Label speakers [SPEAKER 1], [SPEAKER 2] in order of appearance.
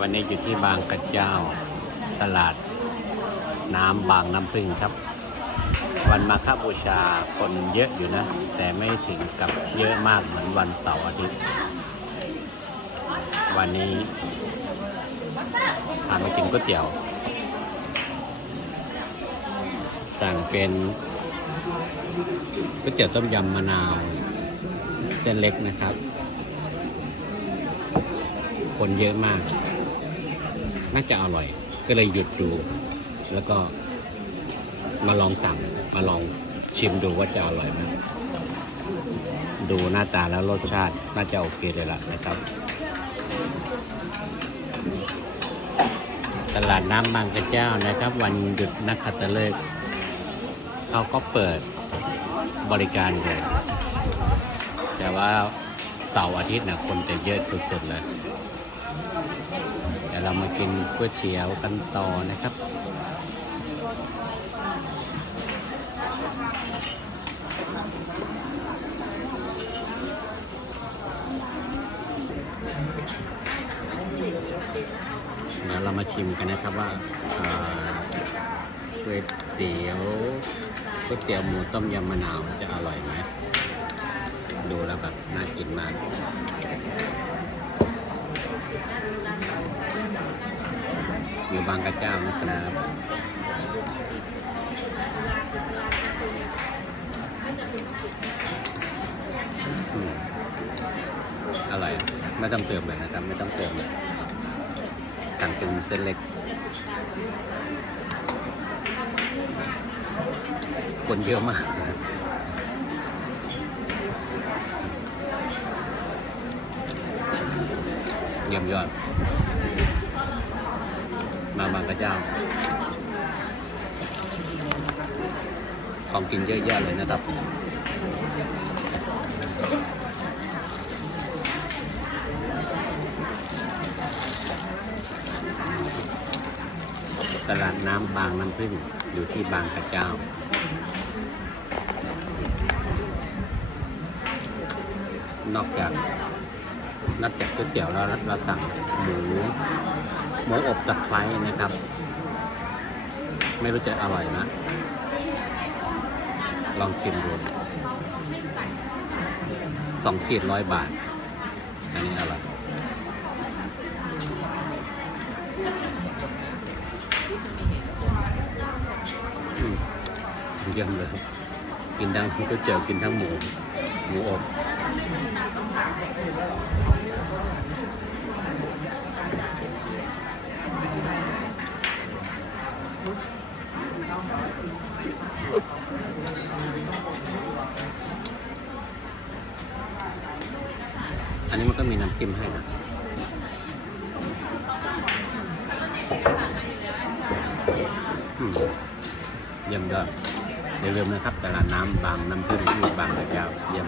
[SPEAKER 1] วันนี้อยู่ที่บางกระเจ้า ตลาดน้ำบางน้ำพึ่งครับ วันมาฆบูชาคนเยอะอยู่นะ แต่ไม่ถึงกับเยอะมากเหมือนวันเสาร์อาทิตย์ วันนี้พามากินก๋วยเตี๋ยว สั่งเป็นก๋วยเตี๋ยวต้มยำมะนาวเส้นเล็กนะครับ คนเยอะมาก น่าจะอร่อย ก็เลยหยุดดู แล้วก็มาลองสั่งมาลองชิมดูว่าจะอร่อยไหมดูหน้าตาแล้วรสชาติน่าจะโอเคเลยล่ะนะครับ ตลาดน้ำบางกระเจ้านะครับ วันหยุดนักขัตฤกษ์เขาก็เปิดบริการเลย แต่ว่าเสาร์อาทิตย์นะคนจะเยอะสุดๆเลย ดี๋ยวเรามากินก๋วยเตี๋ยวกันต่อนะครับเดี๋ยวเรามาชิมกันนะครับว่าก๋วยเตี๋ยวก๋วยเตี๋ยวหมูต้มยำมะนาวจะอร่อยไหมดูแล้วแบบน่ากินมาก อยู่บางกระเจ้านะครับอร่อย ไม่ต้องเติมเลยนะครับ ไม่ต้องเติมสั่งเป็นเส้นเล็ก คนเยอะมากนะเยี่ยมยอด มาบางกระเจ้า ของกินเยอะแยะเลยนะครับตลาดน้ำบางน้ำพึ่งอยู่ที่บางกระเจ้า นอกจาก นอกจากก๋วยเตี๋ยวแล้วเราสั่งหมูหมูอบตะไคร้นะครับ ไม่รู้จะอร่อยนะ ลองชิมดูสองขีดร้อยบาท อันนี้อร่อยอืมเยี่ยมเลย กินทั้งก๋วยเตี๋ยวกินทั้งหมู หมูอบอันนี้มันก็มีน้ำจิ้มให้นะเยี่ยมยอด อย่าลืมนะครับตลาดน้ำบางน้ำพึ่งที่บางแต่ยาวเยี่ยม